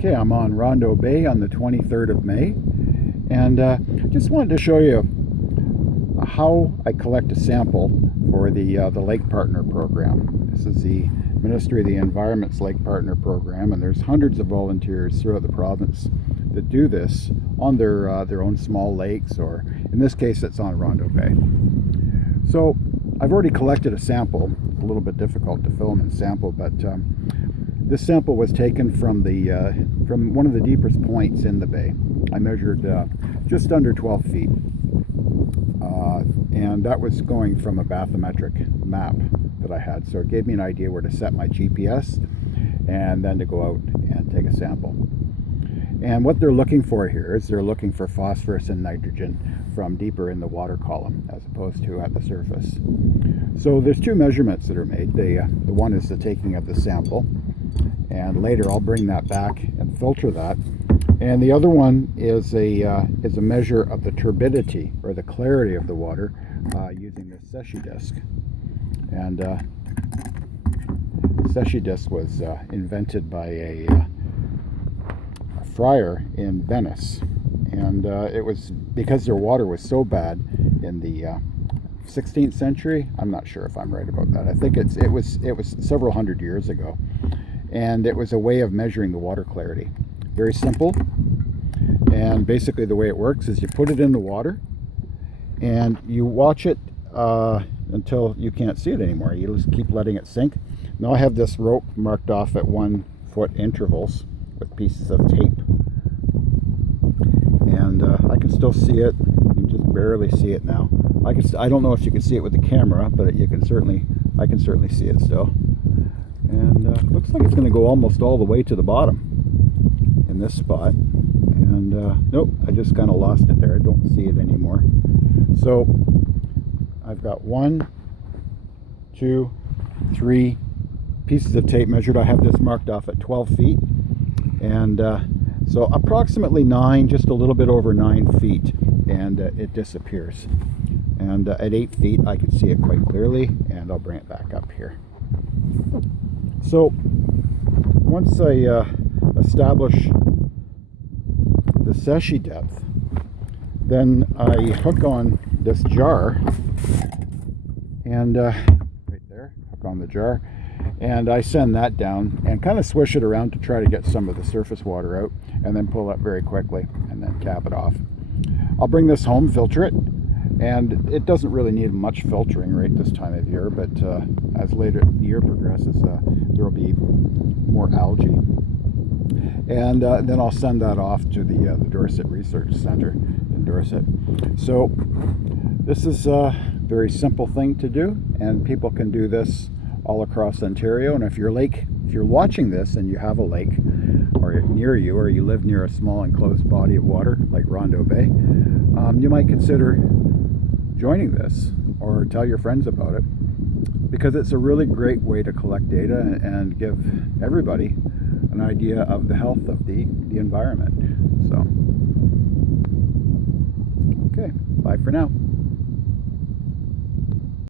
Okay, I'm on Rondeau Bay on the 23rd of May, and just wanted to show you how I collect a sample for the Lake Partner Program. This is the Ministry of the Environment's Lake Partner Program, and there's hundreds of volunteers throughout the province that do this on their own small lakes, or in this case it's on Rondeau Bay. So I've already collected a sample. It's a little bit difficult to film and sample, but this sample was taken from one of the deepest points in the bay. I measured just under 12 feet, and that was going from a bathymetric map that I had. So it gave me an idea where to set my GPS and then to go out and take a sample. And what they're looking for here is they're looking for phosphorus and nitrogen from deeper in the water column as opposed to at the surface. So there's two measurements that are made. The one is the taking of the sample, and later I'll bring that back and filter that. And the other one is a measure of the turbidity, or the clarity of the water, using the Secchi disc. And the Secchi disc was invented by a friar in Venice, and it was because their water was so bad in the 16th century. I'm not sure if I'm right about that. I think it was several hundred years ago, and it was a way of measuring the water clarity. Very simple, and basically the way it works is you put it in the water and you watch it until you can't see it anymore. You just keep letting it sink. Now I have this rope marked off at 1 foot intervals with pieces of tape, and I can still see it. You can just barely see it now. I don't know if you can see it with the camera, but I can certainly see it still. And looks like it's going to go almost all the way to the bottom in this spot. And nope, I just kind of lost it there. I don't see it anymore. So I've got 1, 2, 3 pieces of tape measured. I have this marked off at 12 feet. And so approximately 9, just a little bit over 9 feet, and it disappears. And at 8 feet I can see it quite clearly, and I'll bring it back up here. So once I establish the Secchi depth, then I hook on this jar, and right there, hook on the jar, and I send that down and kind of swish it around to try to get some of the surface water out, and then pull it very quickly and then cap it off. I'll bring this home, filter it, and it doesn't really need much filtering right this time of year, but as later the year progresses, there will be more algae. And then I'll send that off to the Dorset Research Centre in Dorset. So this is a very simple thing to do, and people can do this all across Ontario. And if you're watching this and you have a lake or near you, or you live near a small enclosed body of water like Rondeau Bay, you might consider joining this, or tell your friends about it, because it's a really great way to collect data and give everybody an idea of the health of the environment. So, okay, bye for now.